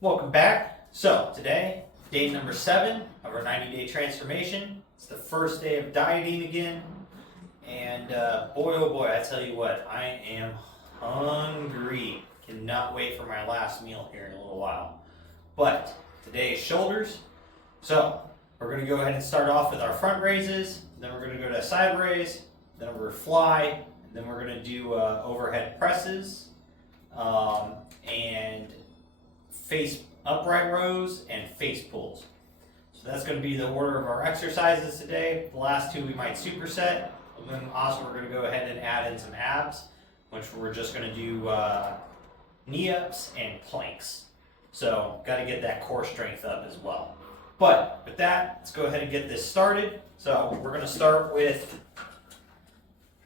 Welcome back. So today, day number 7 of our 90-day transformation. It's the first day of dieting again. And boy, oh boy, I tell you what, I am hungry. Cannot wait for my last meal here in a little while. But today is shoulders. So we're going to go ahead and start off with our front raises. Then we're going to go to a side raise. Then we're going to fly. Then we're going to do overhead presses. And face upright rows and face pulls. So that's going to be the order of our exercises today. The last two we might superset. And then also we're going to go ahead and add in some abs, which we're just going to do knee ups and planks. So got to get that core strength up as well. But with that, let's go ahead and get this started. So we're going to start with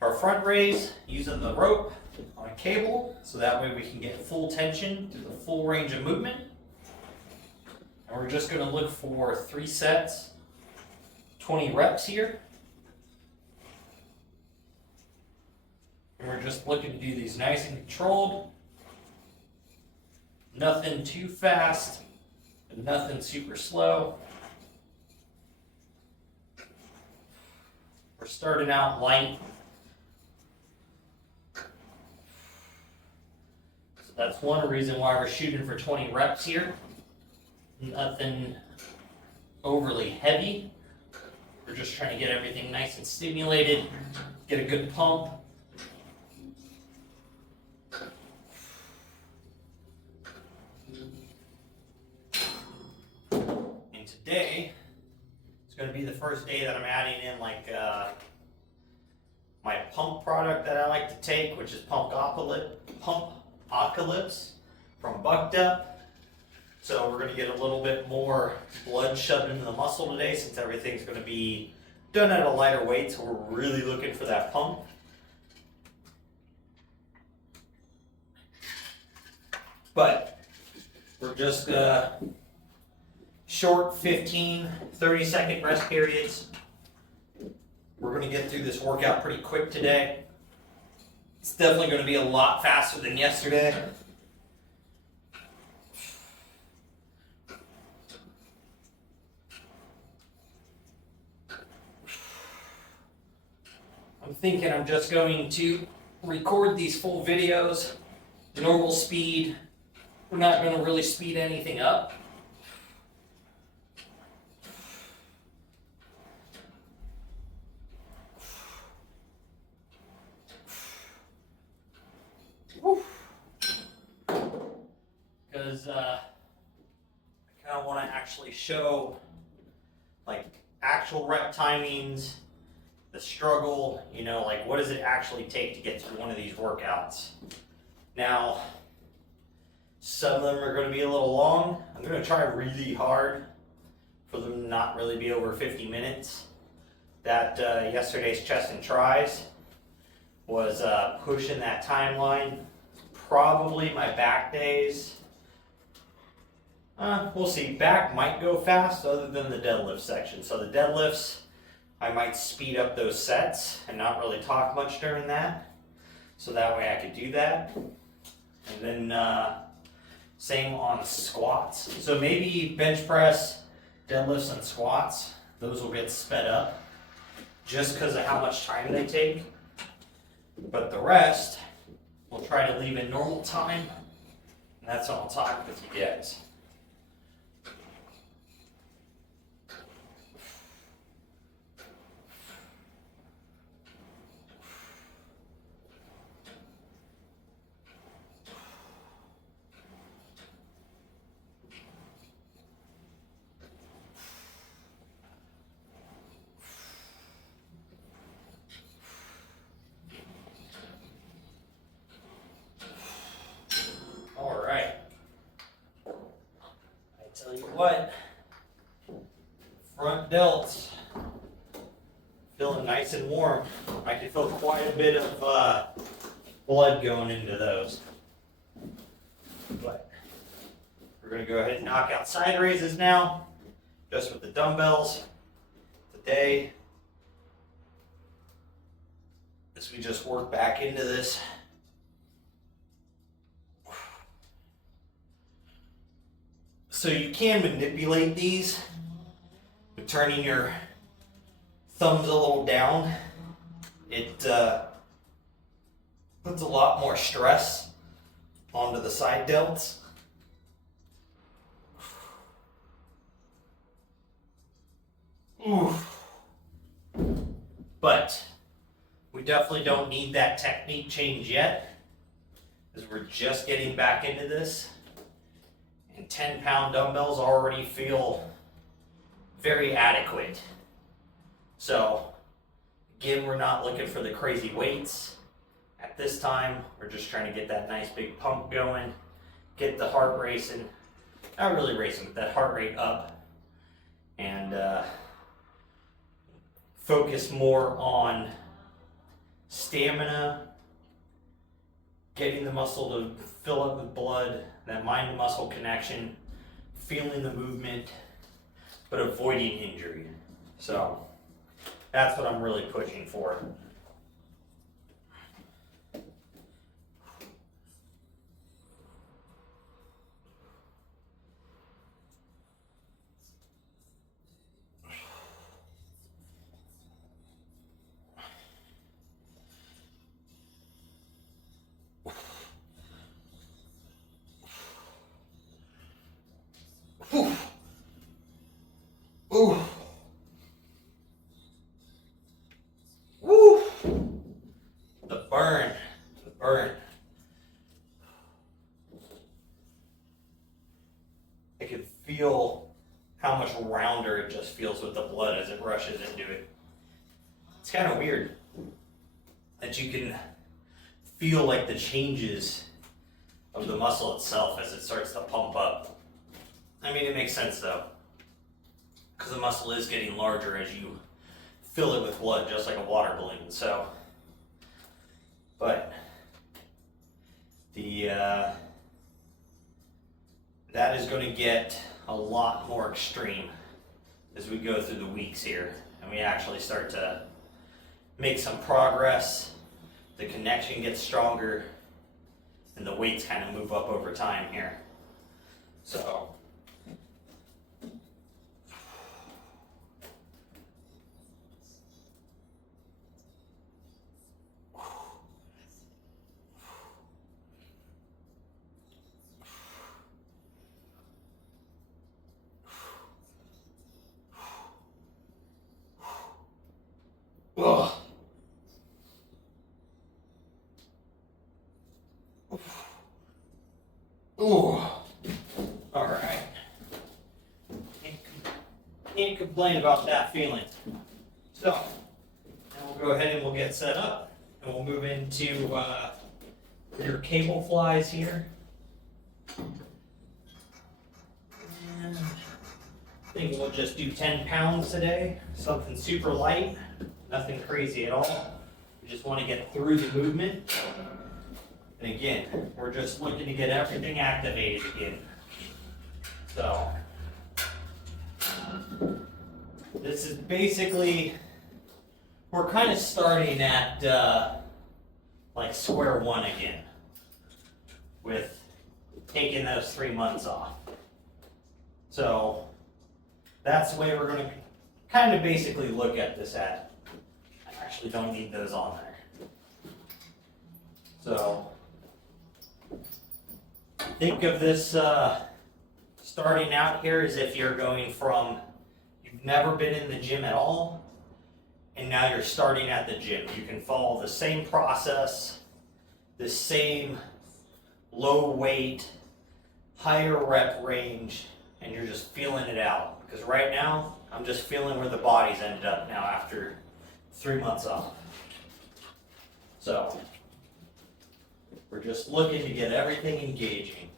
our front raise using the rope on a cable, so that way we can get full tension through the full range of movement. And we're just going to look for 3 sets, 20 reps here. And we're just looking to do these nice and controlled. Nothing too fast, and nothing super slow. We're starting out light. That's one reason why we're shooting for 20 reps here. Nothing overly heavy. We're just trying to get everything nice and stimulated, get a good pump. And today, it's going to be the first day that I'm adding in my pump product that I like to take, which is Pump Apocalypse from Bucked Up. So we're going to get a little bit more blood shoved into the muscle today, since everything's going to be done at a lighter weight, so we're really looking for that pump. But we're just short 15, 30-second rest periods. We're going to get through this workout pretty quick today. It's definitely going to be a lot faster than yesterday. I'm thinking I'm just going to record these full videos, normal speed. We're not going to really speed anything up. Because I kind of want to actually show like actual rep timings, the struggle, like what does it actually take to get through one of these workouts. Now, some of them are going to be a little long. I'm going to try really hard for them to not really be over 50 minutes. That yesterday's chest and tries was pushing that timeline. Probably my back days. We'll see. Back might go fast other than the deadlift section. So the deadlifts, I might speed up those sets and not really talk much during that. So that way I could do that. And then same on squats. So maybe bench press, deadlifts, and squats, those will get sped up just because of how much time they take. But the rest, we'll try to leave in normal time. And that's when I'll talk with you guys. Tell you what, front delts feeling nice and warm. I can feel quite a bit of blood going into those. But we're going to go ahead and knock out side raises now, just with the dumbbells. Today, as we just work back into this So you can manipulate these with turning your thumbs a little down. It puts a lot more stress onto the side delts. Oof. But we definitely don't need that technique change yet, as we're just getting back into this. And 10-pound dumbbells already feel very adequate. So again, we're not looking for the crazy weights. At this time, we're just trying to get that nice big pump going, get the heart racing, not really racing, but that heart rate up, and focus more on stamina, getting the muscle to fill up with blood, that mind-to-muscle connection, feeling the movement, but avoiding injury. So that's what I'm really pushing for. Ooh. Ooh. Woo. The burn. The burn. I can feel how much rounder it just feels with the blood as it rushes into it. It's kind of weird that you can feel like the changes of the muscle itself as it starts to pump up. I mean, it makes sense though, because the muscle is getting larger as you fill it with blood, just like a water balloon. So, but the that is going to get a lot more extreme as we go through the weeks here, and we actually start to make some progress. The connection gets stronger, and the weights kind of move up over time here. So. Ugh. Ooh. All right. Can't complain about that feeling. So, now we'll go ahead and we'll get set up, and we'll move into your cable flies here. And I think we'll just do 10 pounds today, something super light, nothing crazy at all. We just want to get through the movement. And again, we're just looking to get everything activated again. So, this is basically, we're kind of starting at like square one again with taking those 3 months off. So, that's the way we're going to kind of basically look at this at. I actually don't need those on there. So, think of this starting out here as if you're going from, you've never been in the gym at all, and now you're starting at the gym. You can follow the same process, the same low weight, higher rep range, and you're just feeling it out. Because right now, I'm just feeling where the body's ended up now after 3 months off. So, we're just looking to get everything engaging.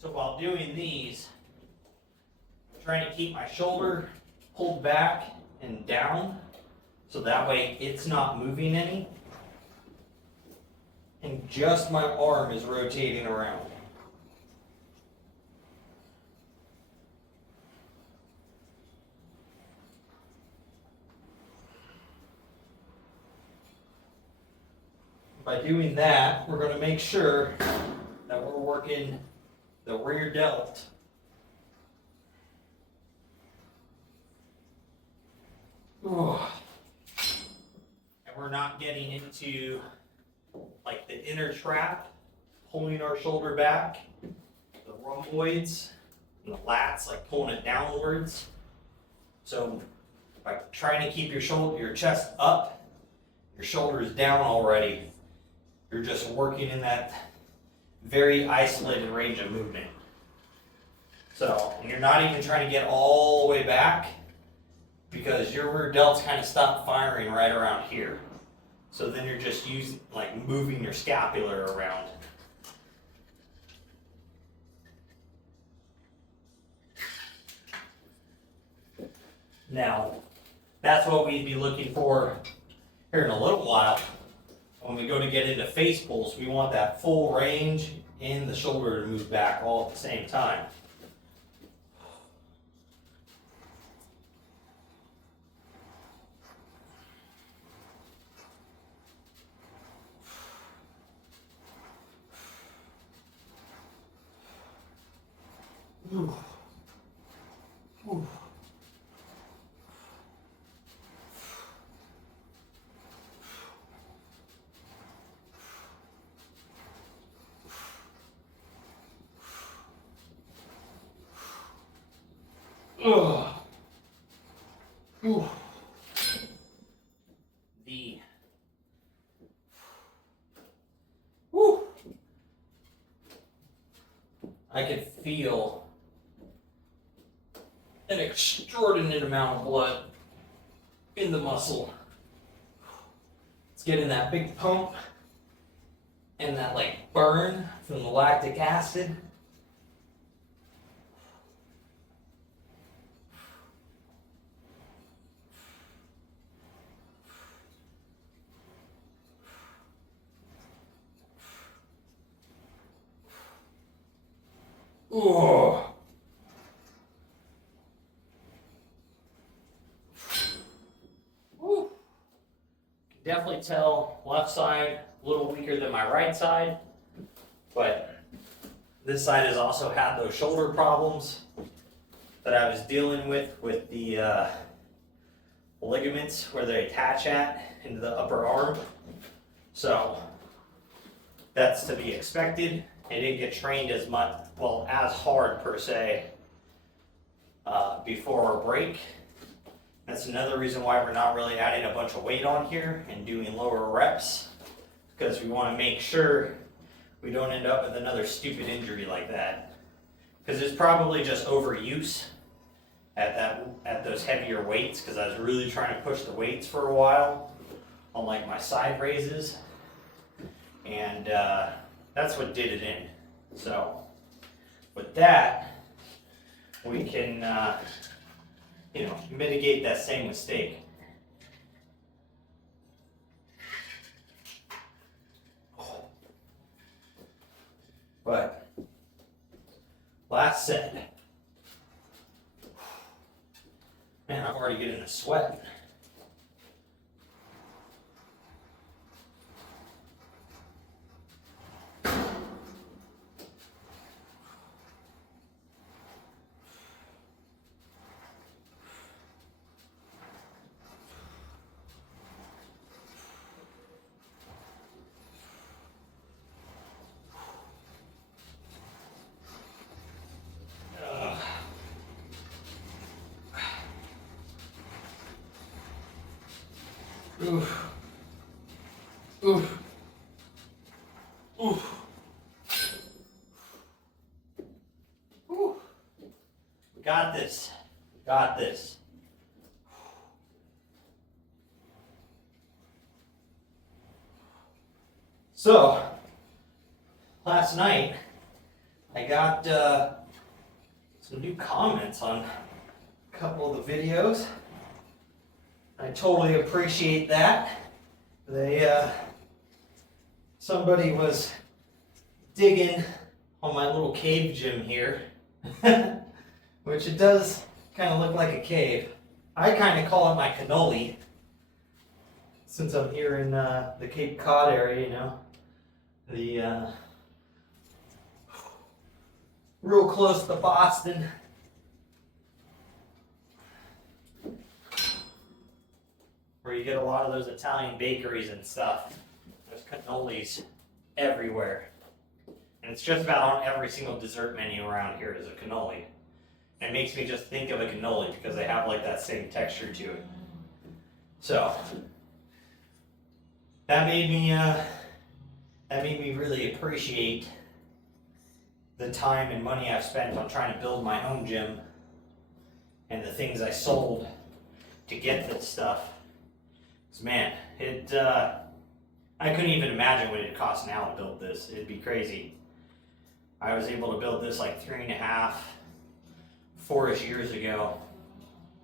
So while doing these, trying to keep my shoulder pulled back and down so that way it's not moving any. And just my arm is rotating around. By doing that, we're going to make sure that we're working the rear delt. Ooh. And we're not getting into like the inner trap, pulling our shoulder back, the rhomboids, and the lats, like pulling it downwards. So by trying to keep your chest up, your shoulder is down already. You're just working in that very isolated range of movement. So, and you're not even trying to get all the way back because your rear delts kind of stop firing right around here. So then you're just moving your scapular around. Now, that's what we'd be looking for here in a little while. When we go to get into face pulls, we want that full range and the shoulder to move back all at the same time. Ooh. Ooh. Ugh. Ooh. I can feel an extraordinary amount of blood in the muscle. It's getting that big pump and that like burn from the lactic acid. Ooh. Ooh. Definitely tell left side a little weaker than my right side, but this side has also had those shoulder problems that I was dealing with the ligaments where they attach at into the upper arm. So that's to be expected. I didn't get trained as hard per se before our break. That's another reason why we're not really adding a bunch of weight on here and doing lower reps, because we want to make sure we don't end up with another stupid injury like that. Because it's probably just overuse at those heavier weights, because I was really trying to push the weights for a while on like my side raises, and that's what did it in. So with that, we can mitigate that same mistake. But last set. Man, I'm already getting a sweat. Oof. Oof. Oof. Oof. We got this. We got this. So, last night I got some new comments on couple of the videos. I totally appreciate that. Somebody was digging on my little cave gym here, which it does kind of look like a cave. I kind of call it my cannoli, since I'm here in the Cape Cod area, you know, real close to Boston. Where you get a lot of those Italian bakeries and stuff. There's cannolis everywhere. And it's just about on every single dessert menu around here is a cannoli. And it makes me just think of a cannoli because they have like that same texture to it. So that made me really appreciate the time and money I've spent on trying to build my home gym and the things I sold to get this stuff. Because man, I couldn't even imagine what it costs now to build this. It'd be crazy. I was able to build this like 3.5, 4-ish years ago,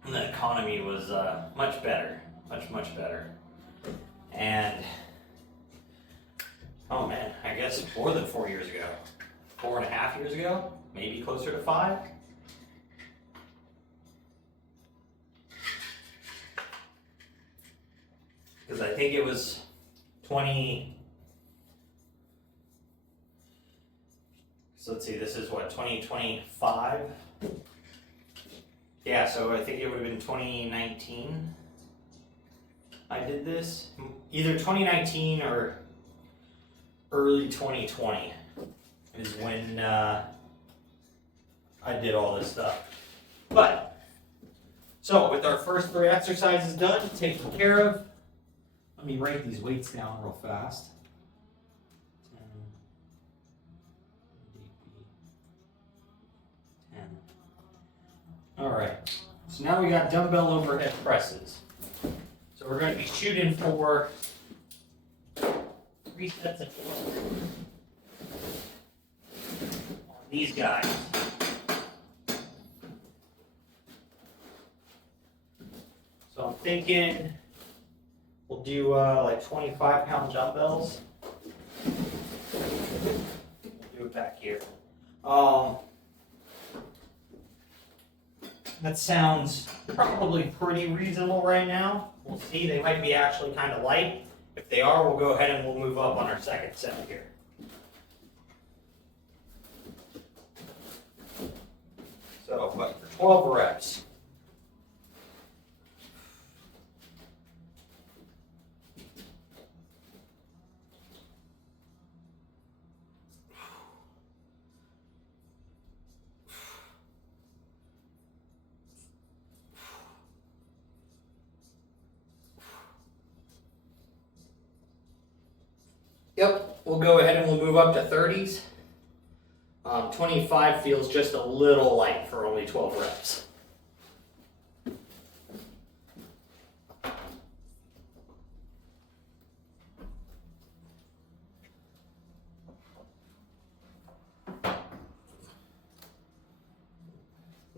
and the economy was much better, much better. And oh man, I guess more than 4 years ago, 4.5 years ago, maybe closer to 5. Because I think it was 20. So let's see, this is what, 2025? Yeah, so I think it would have been 2019 I did this. Either 2019 or early 2020 is when I did all this stuff. But, so with our first 3 exercises done, taken care of, let me write these weights down real fast. 10. All right, so now we got dumbbell overhead presses. So we're going to be shooting for 3 sets of 4 on these guys. So I'm thinking we'll do like 25-pound dumbbells. We'll do it back here. That sounds probably pretty reasonable right now. We'll see, they might be actually kind of light. If they are, we'll go ahead and we'll move up on our second set here. So, but for 12 reps. Yep, we'll go ahead and we'll move up to 30s. 25 feels just a little light for only 12 reps.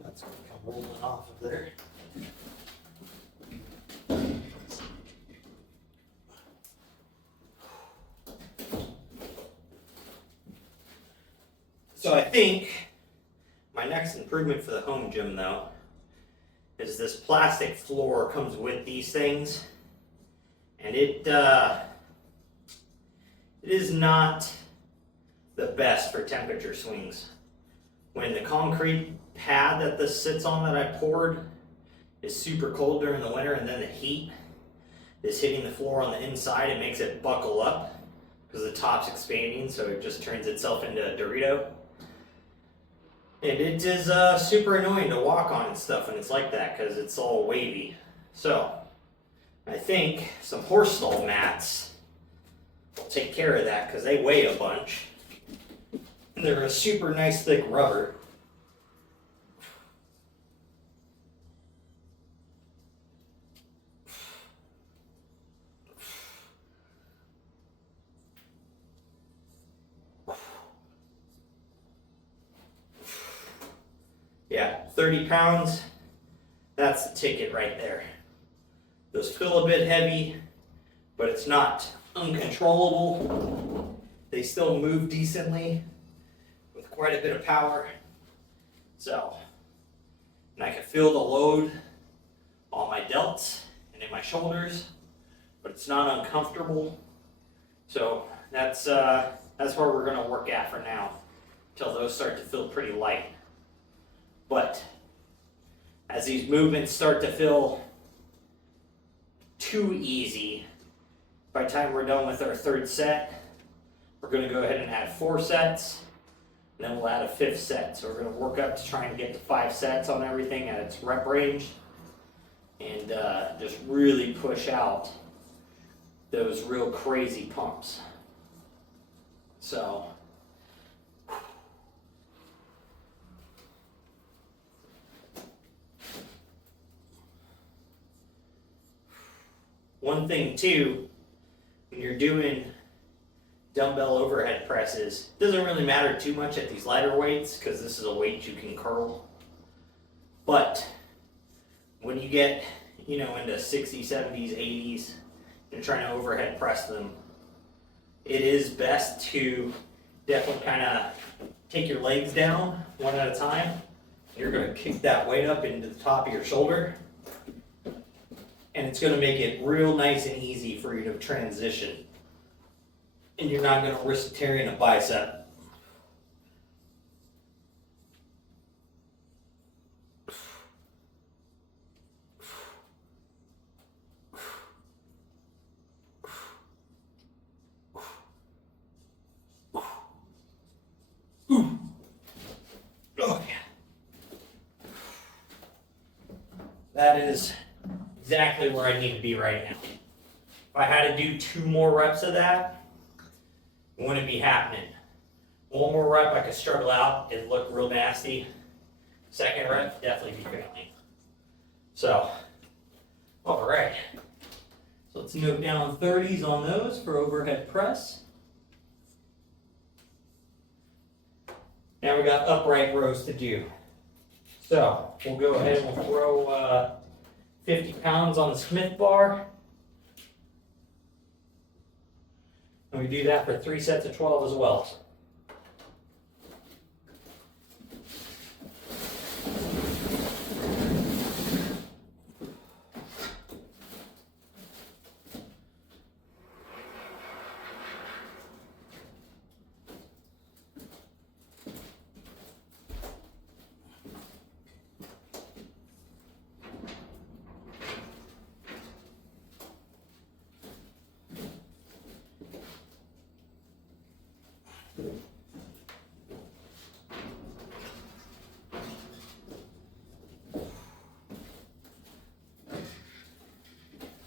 That's going to come rolling off of there. So I think my next improvement for the home gym though is this plastic floor comes with these things, and it is not the best for temperature swings. When the concrete pad that this sits on that I poured is super cold during the winter, and then the heat is hitting the floor on the inside, it makes it buckle up because the top's expanding, so it just turns itself into a Dorito. And it is super annoying to walk on and stuff when it's like that because it's all wavy. So I think some horse stall mats will take care of that because they weigh a bunch. And they're a super nice thick rubber. Yeah, 30 pounds, That's the ticket right there. Those feel a bit heavy, but it's not uncontrollable. They still move decently with quite a bit of power. So, and I can feel the load on my delts and in my shoulders, but it's not uncomfortable. So that's where we're gonna work at for now, until those start to feel pretty light. But as these movements start to feel too easy, by the time we're done with our third set, we're going to go ahead and add 4 sets, and then we'll add a 5th set. So we're going to work up to trying to get to 5 sets on everything at its rep range, and just really push out those real crazy pumps. So one thing too, when you're doing dumbbell overhead presses, it doesn't really matter too much at these lighter weights because this is a weight you can curl. But when you get, into 60s, 70s, 80s, and trying to overhead press them, it is best to definitely kind of take your legs down one at a time. You're going to kick that weight up into the top of your shoulder. And it's going to make it real nice and easy for you to transition. And you're not going to risk tearing a bicep. Okay. That is exactly where I need to be right now. If I had to do 2 more reps of that, it wouldn't be happening. 1 more rep, I could struggle out. It'd look real nasty. 2nd rep, definitely be failing. So, all right. So let's note down 30s on those for overhead press. Now we got upright rows to do. So we'll go ahead and we'll throw 50 pounds on the Smith bar. And we do that for 3 sets of 12 as well.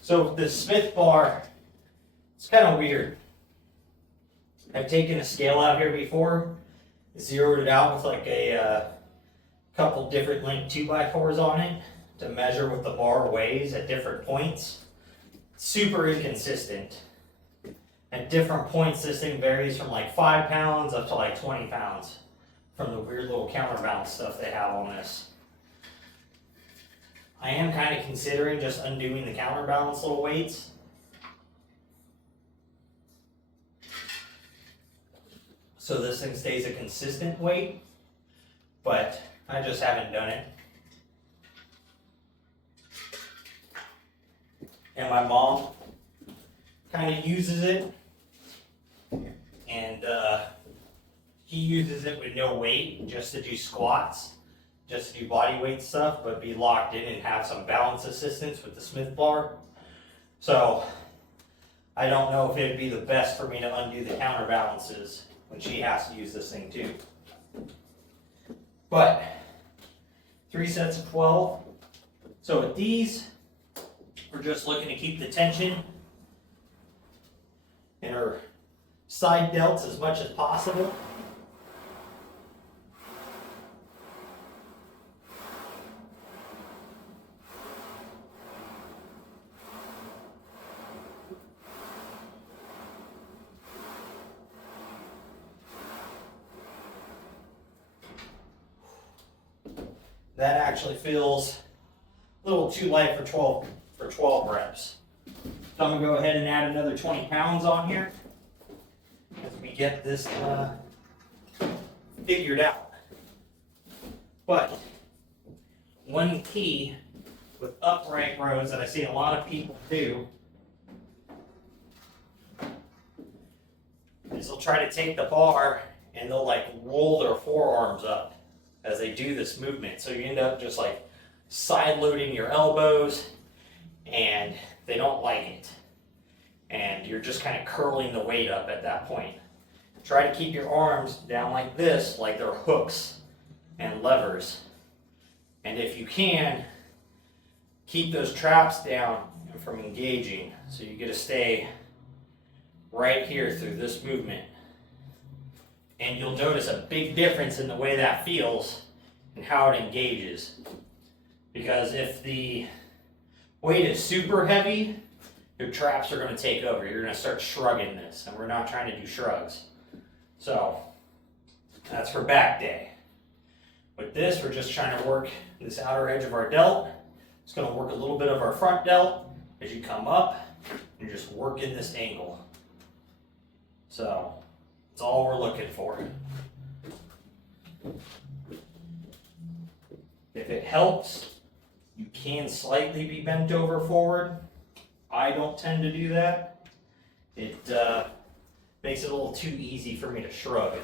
So with the Smith bar, it's kind of weird. I've taken a scale out here before, zeroed it out with like a couple different length 2x4s on it to measure what the bar weighs at different points. Super inconsistent. At different points, this thing varies from like 5 pounds up to like 20 pounds from the weird little counterbalance stuff they have on this. I am kind of considering just undoing the counterbalance little weights. So this thing stays a consistent weight, but I just haven't done it. And my mom kind of uses it, and he uses it with no weight just to do squats. Just to do body weight stuff, but be locked in and have some balance assistance with the Smith bar. So I don't know if it'd be the best for me to undo the counterbalances when she has to use this thing too. But 3 sets of 12. So with these, we're just looking to keep the tension in our side delts as much as possible. That actually feels a little too light for 12 reps. So I'm gonna go ahead and add another 20 pounds on here as we get this figured out. But one key with upright rows that I see a lot of people do is they'll try to take the bar and they'll like roll their forearms up as they do this movement. So you end up just like side loading your elbows and they don't like it. And you're just kind of curling the weight up at that point. Try to keep your arms down like this, like they're hooks and levers. And if you can, keep those traps down and from engaging. So you get to stay right here through this movement. And you'll notice a big difference in the way that feels and how it engages. Because if the weight is super heavy, your traps are going to take over. You're going to start shrugging this, and we're not trying to do shrugs. So that's for back day. With this, we're just trying to work this outer edge of our delt. It's going to work a little bit of our front delt as you come up. You're just working this angle. So that's all we're looking for. If it helps, you can slightly be bent over forward. I don't tend to do that. It makes it a little too easy for me to shrug.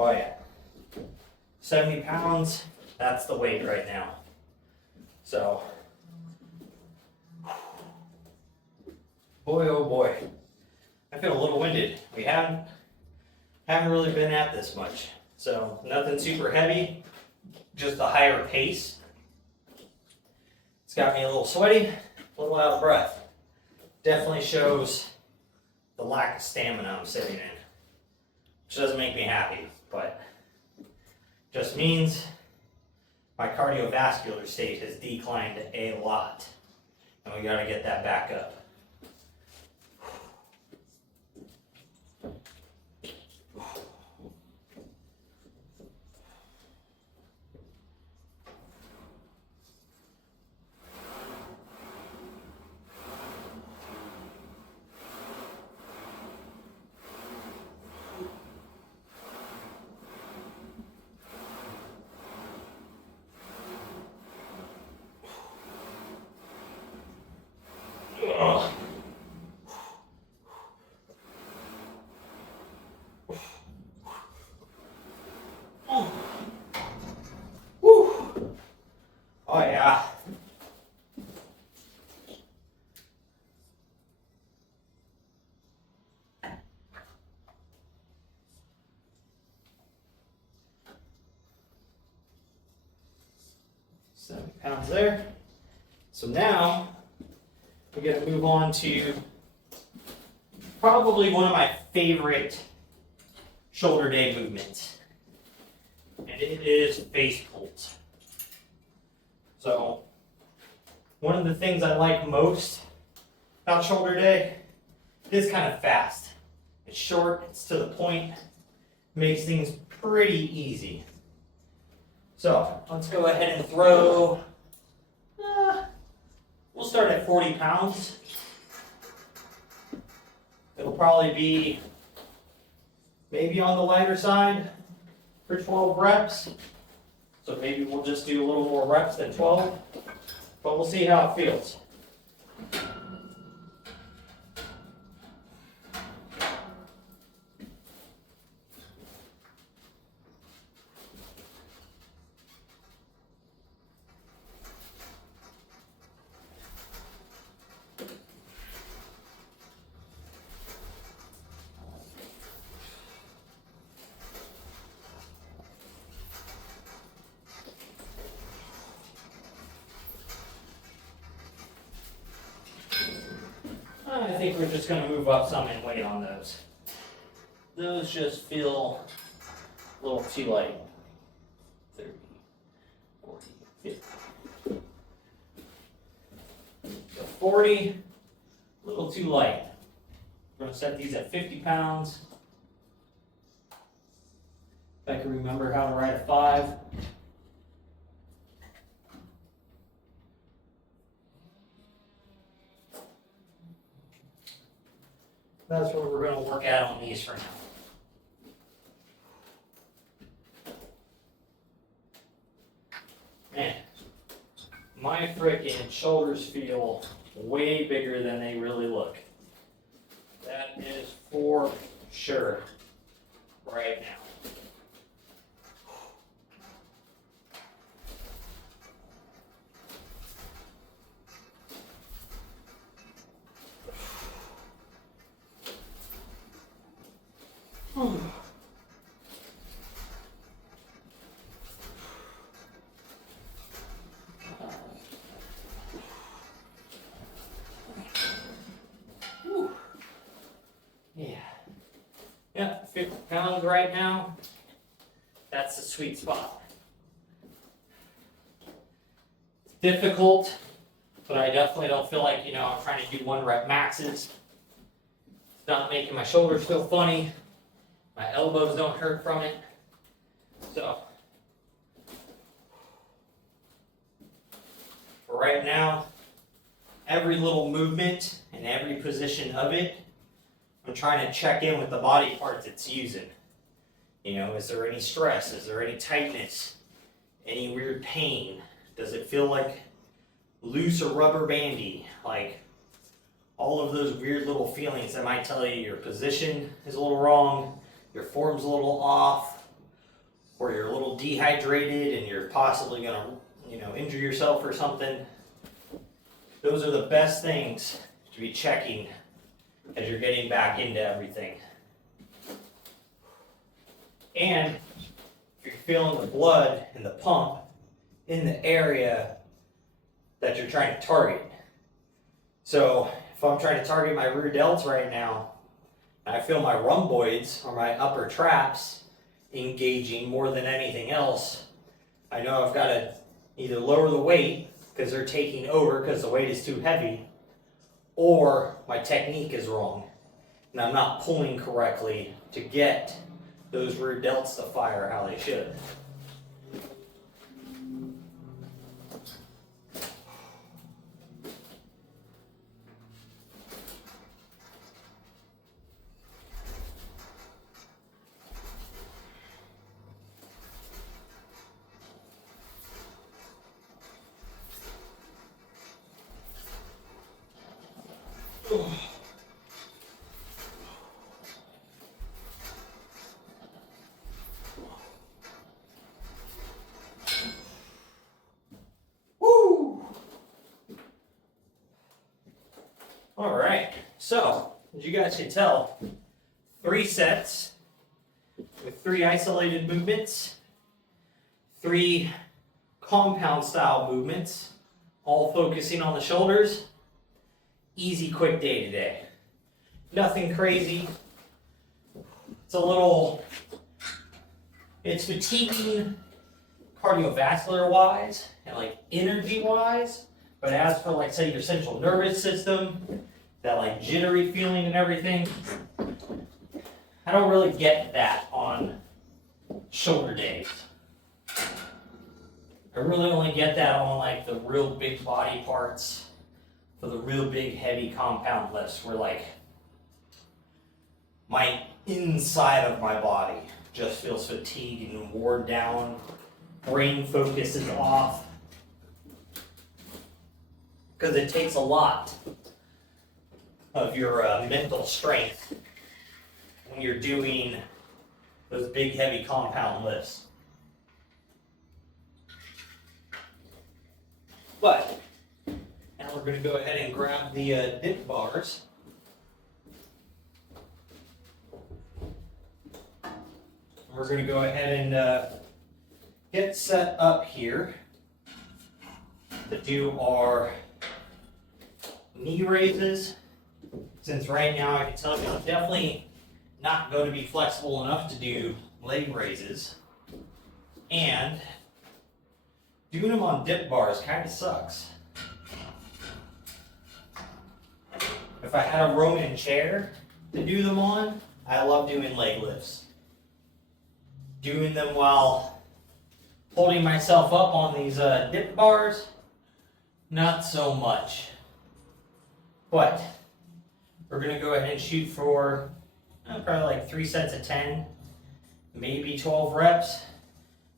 Oh yeah, 70 pounds, that's the weight right now. So, boy oh boy, I feel a little winded. We haven't really been at this much. So nothing super heavy, just a higher pace. It's got me a little sweaty, a little out of breath. Definitely shows the lack of stamina I'm sitting in, which doesn't make me happy. But just means my cardiovascular state has declined a lot, and we got to get that back up. Oh yeah. £70 there. So now we're going to move on to probably one of my favorite shoulder day movements, and it is face pulls. So one of the things I like most about shoulder day is kind of fast. It's short, it's to the point, makes things pretty easy. So let's go ahead and throw, we'll start at 40 pounds. It'll probably be maybe on the lighter side for 12 reps. So maybe we'll just do a little more reps than 12, but we'll see how it feels. I think we're just going to move up some and weight on those. those just feel a little too light. 30, 40, 50. So 40, a little too light. We're going to set these at 50 pounds. If I can remember how to write a 5. That's what we're going to work at on these for now. Man, my frickin' shoulders feel way bigger than they really look. That is for sure right now. Yeah, 50 pounds right now. That's the sweet spot. It's difficult, but I definitely don't feel like, I'm trying to do 1 rep maxes. It's not making my shoulders feel funny. My elbows don't hurt from it. So, for right now, every little movement and every position of it, I'm trying to check in with the body parts it's using. Is there any stress? Is there any tightness? Any weird pain? Does it feel like loose or rubber bandy? Like all of those weird little feelings that might tell you your position is a little wrong, your form's a little off, or you're a little dehydrated and you're possibly going to, injure yourself or something. Those are the best things to be checking as you're getting back into everything. And if you're feeling the blood and the pump in the area that you're trying to target. So if I'm trying to target my rear delts right now, and I feel my rhomboids or my upper traps engaging more than anything else, I know I've got to either lower the weight because they're taking over because the weight is too heavy, or my technique is wrong and I'm not pulling correctly to get those rear delts to fire how they should. All right, so as you guys can tell, 3 sets with 3 isolated movements, 3 compound style movements, all focusing on the shoulders. Easy, quick day today. Nothing crazy. It's fatiguing cardiovascular wise and like energy wise, but as for like say your central nervous system, that like jittery feeling and everything, I don't really get that on shoulder days. I really only get that on like the real big body parts for the real big heavy compound lifts where like my inside of my body just feels fatigued and worn down, brain focus is off, because it takes a lot of your mental strength when you're doing those big heavy compound lifts. But now we're going to go ahead and grab the dip bars. We're going to go ahead and get set up here to do our knee raises. Since right now I can tell you I'm definitely not going to be flexible enough to do leg raises. And doing them on dip bars kind of sucks. If I had a Roman chair to do them on, I love doing leg lifts. Doing them while holding myself up on these dip bars, not so much. But we're going to go ahead and shoot for probably like 3 sets of 10, maybe 12 reps.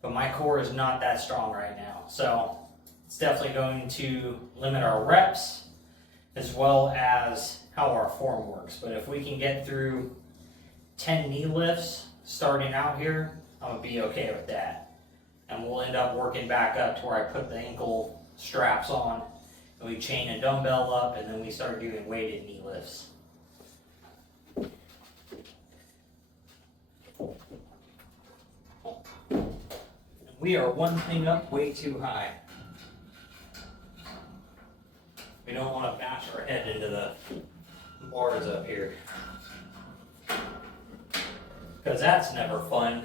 But my core is not that strong right now. So it's definitely going to limit our reps as well as how our form works. But if we can get through 10 knee lifts starting out here, I'm going to be okay with that. And we'll end up working back up to where I put the ankle straps on, and we chain a dumbbell up, and then we start doing weighted knee lifts. We are one thing up way too high. We don't want to bash our head into the bars up here, because that's never fun.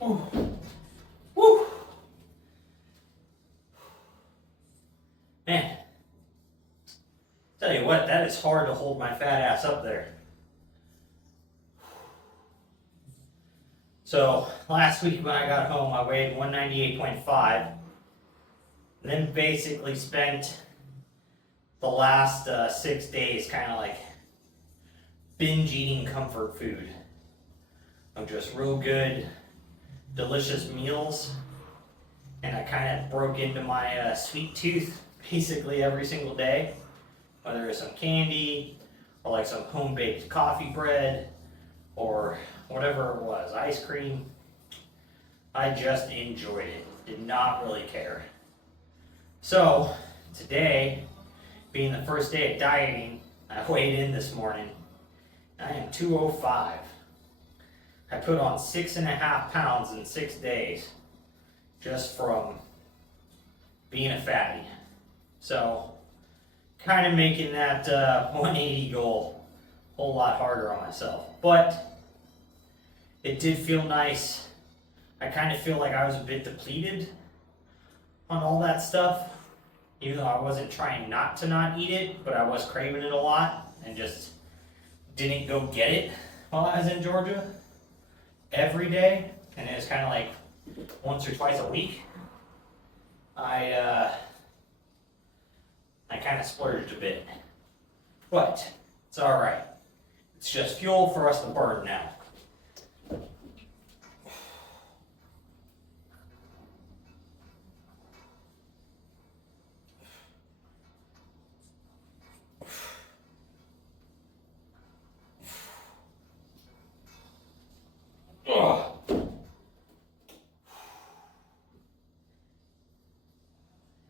Woo. Woo. Man, tell you what, that is hard to hold my fat ass up there. So last week when I got home, I weighed 198.5. Then basically spent the last 6 days kind of like binge eating comfort food of just real good, delicious meals. And I kind of broke into my sweet tooth basically every single day, whether it's some candy or like some home-baked coffee bread or whatever it was, ice cream. I just enjoyed it, did not really care. So today, being the first day of dieting, I weighed in this morning. I am 205. I put on 6.5 pounds in 6 days just from being a fatty. So kind of making that 180 goal a whole lot harder on myself. But it did feel nice. I kind of feel like I was a bit depleted on all that stuff, even though I wasn't trying not eat it, but I was craving it a lot and just didn't go get it while I was in Georgia every day. And it was kind of like once or twice a week. I kind of splurged a bit, but it's all right. It's just fuel for us to burn now.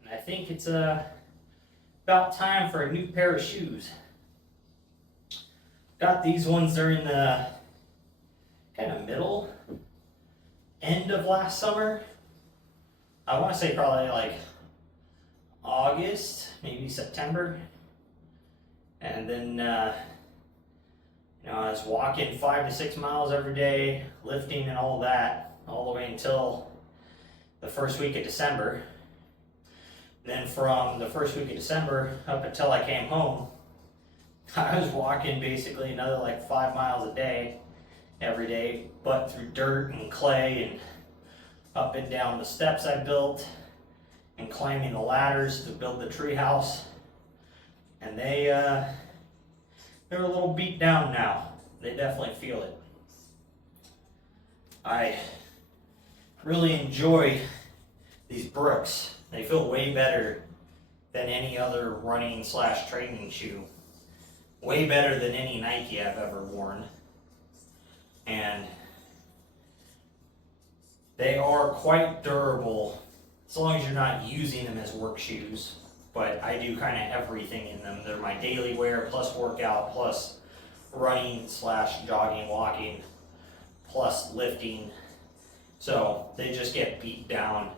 And I think it's about time for a new pair of shoes. Got these ones during the kind of middle end of last summer. I want to say probably like August, maybe September. And then I was walking 5 to 6 miles every day, lifting and all that, all the way until the first week of December. Then from the first week of December up until I came home, I was walking basically another like 5 miles a day, every day, but through dirt and clay and up and down the steps I built and climbing the ladders to build the treehouse. And they're a little beat down now. They definitely feel it. I really enjoy these Brooks. They feel way better than any other running / training shoe. Way better than any Nike I've ever worn. And they are quite durable as long as you're not using them as work shoes. but I do kind of everything in them. They're my daily wear plus workout plus running / jogging, walking, plus lifting. So they just get beat down.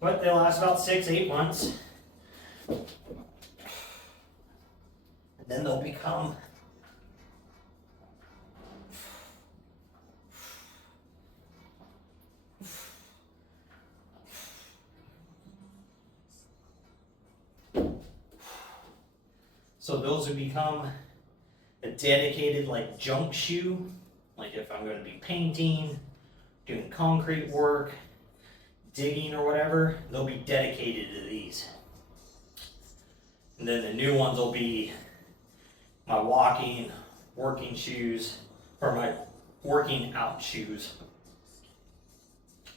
But they last about 6-8 months. And then they'll become those would become a dedicated like junk shoe. Like if I'm going to be painting, doing concrete work, digging or whatever, they'll be dedicated to these. And then the new ones will be my walking, working shoes, or my working out shoes.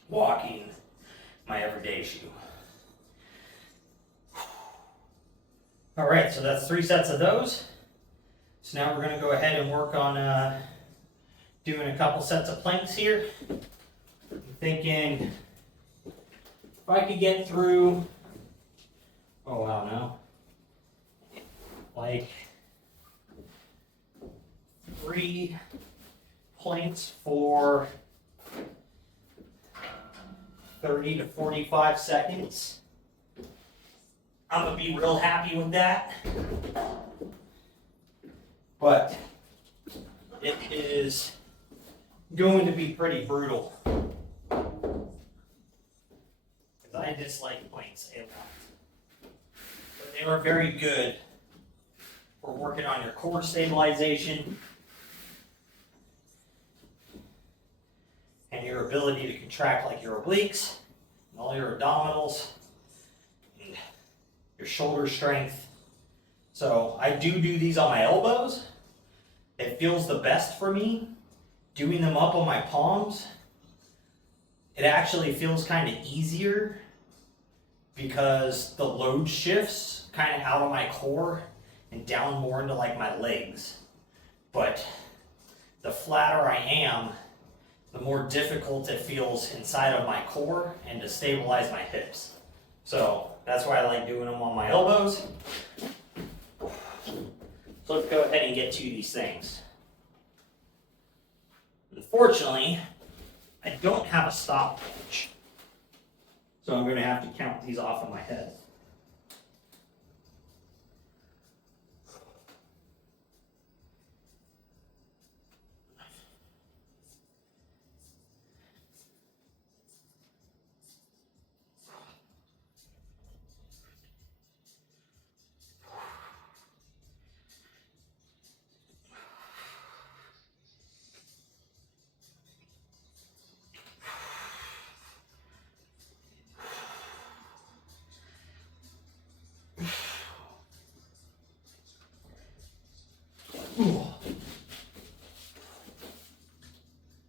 Walking, my everyday shoe. All right, so that's 3 sets of those. So now we're going to go ahead and work on doing a couple sets of planks here. I'm thinking if I could get through, oh wow, no, like 3 planks for 30 to 45 seconds. I'm gonna be real happy with that. But it is going to be pretty brutal. Because I dislike planks a lot. But they are very good for working on your core stabilization and your ability to contract like your obliques and all your abdominals and your shoulder strength. So I do these on my elbows. It feels the best for me. Doing them up on my palms, it actually feels kind of easier because the load shifts kind of out of my core and down more into like my legs. But the flatter I am, the more difficult it feels inside of my core and to stabilize my hips. So that's why I like doing them on my elbows. So let's go ahead and get to these things. Unfortunately, I don't have a stopwatch, so I'm going to have to count these off in my head.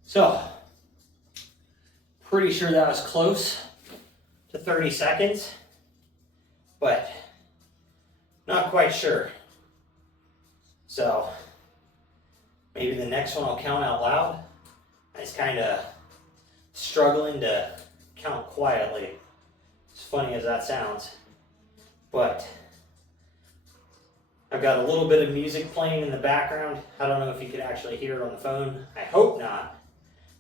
So, pretty sure that was close to 30 seconds, but not quite sure. So, maybe the next one I'll count out loud. I was kind of struggling to count quietly, as funny as that sounds, but I've got a little bit of music playing in the background. I don't know if you can actually hear it on the phone. I hope not,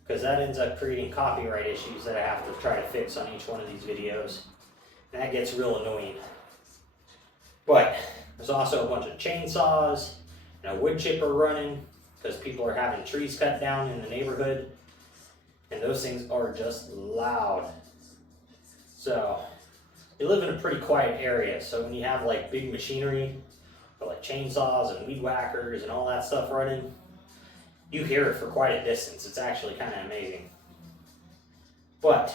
because that ends up creating copyright issues that I have to try to fix on each one of these videos. And that gets real annoying. But there's also a bunch of chainsaws and a wood chipper running because people are having trees cut down in the neighborhood. And those things are just loud. So we live in a pretty quiet area. So when you have like big machinery, like chainsaws and weed whackers and all that stuff running, you hear it for quite a distance. It's actually kind of amazing. But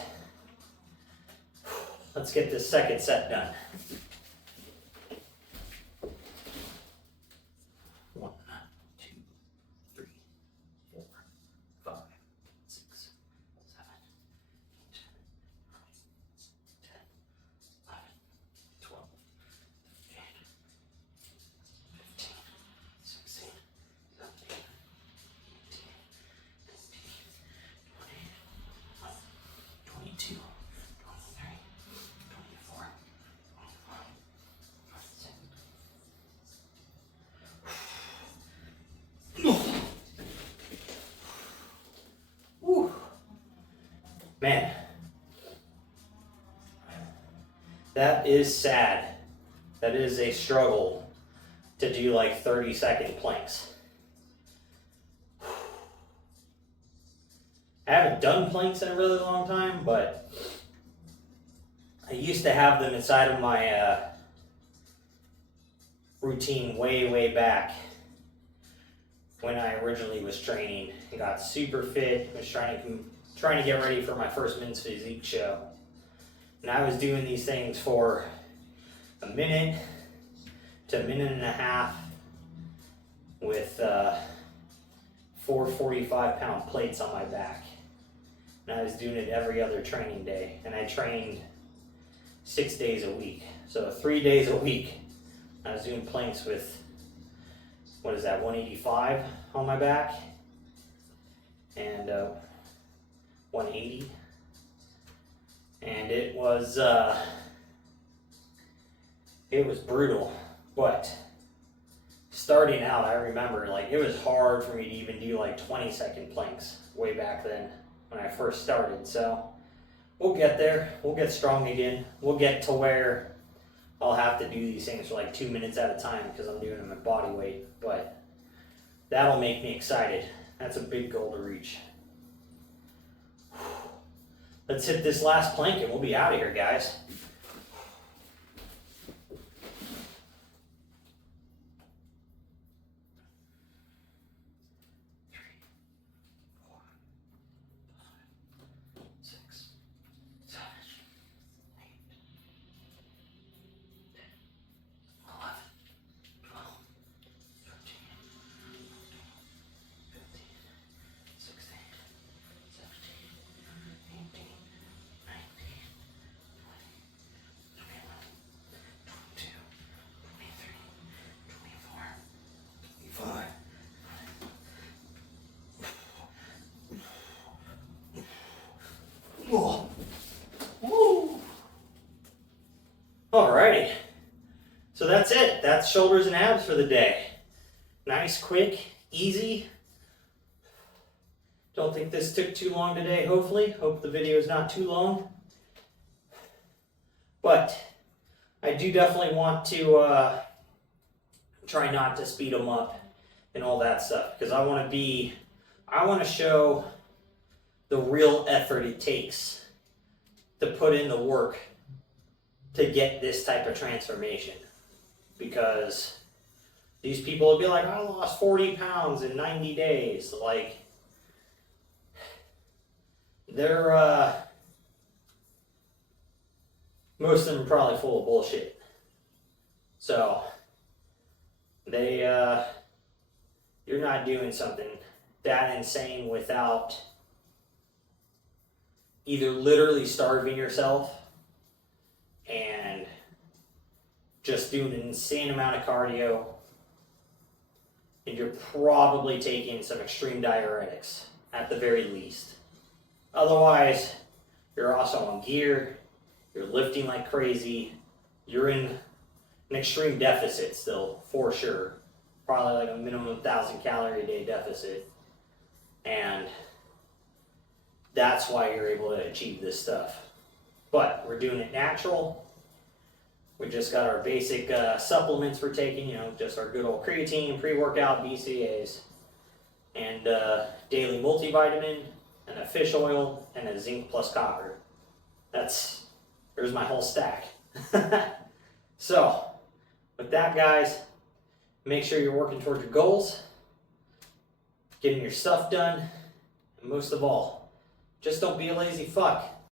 let's get this second set done. 1, 2, 3, 4, 5, 6, 7, 8, 9, 10, 11, 12, 13, 15, 16, 17, 22, 23, 24, 25, Man, that is sad. That is a struggle to do like 30-second planks. I haven't done planks in a really long time, but I used to have them inside of my routine way back when I originally was training and got super fit. Was trying to get ready for my first men's physique show, and I was doing these things for a minute to a minute and a half with 4 45-pound plates on my back, and I was doing it every other training day, and I trained 6 days a week. So 3 days a week I was doing planks with, what is that, 185 on my back and 180, and it was brutal. But starting out, I remember like it was hard for me to even do like 20-second planks way back then when I first started. So we'll get there. We'll get strong again. We'll get to where I'll have to do these things for like 2 minutes at a time because I'm doing them at body weight. But that'll make me excited. That's a big goal to reach. Let's hit this last plank and we'll be out of here, guys. Alrighty, so that's it. That's shoulders and abs for the day. Nice, quick, easy. Don't think this took too long today, hopefully. Hope the video is not too long. But I do definitely want to try not to speed them up and all that stuff, because I want to show the real effort it takes to put in the work to get this type of transformation. Because these people will be like, I lost 40 pounds in 90 days. Like, they're, most of them are probably full of bullshit. So, you're not doing something that insane without either literally starving yourself and just doing an insane amount of cardio, and you're probably taking some extreme diuretics at the very least. Otherwise, you're also on gear, you're lifting like crazy, you're in an extreme deficit still, for sure. Probably like a minimum 1,000 calorie a day deficit. And that's why you're able to achieve this stuff. But we're doing it natural. We just got our basic supplements we're taking, you know, just our good old creatine, pre-workout, BCAAs, and daily multivitamin, and a fish oil, and a zinc plus copper. There's my whole stack. So, with that, guys, make sure you're working towards your goals, getting your stuff done, and most of all, just don't be a lazy fuck.